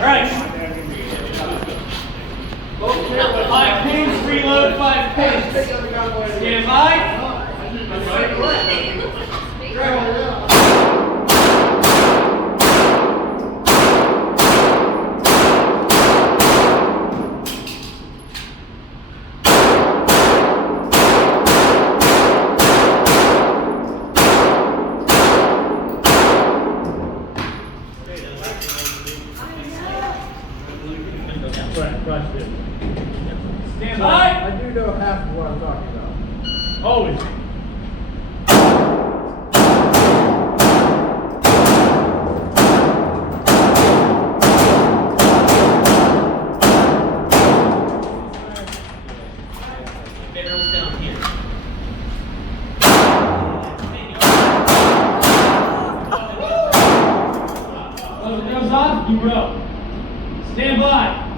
Right. 5 pins, reload 5 pins. Stand by. Stand by. I do know half of what I'm talking about. Always. Barrels down here. Close the nails off, you row. Stand by.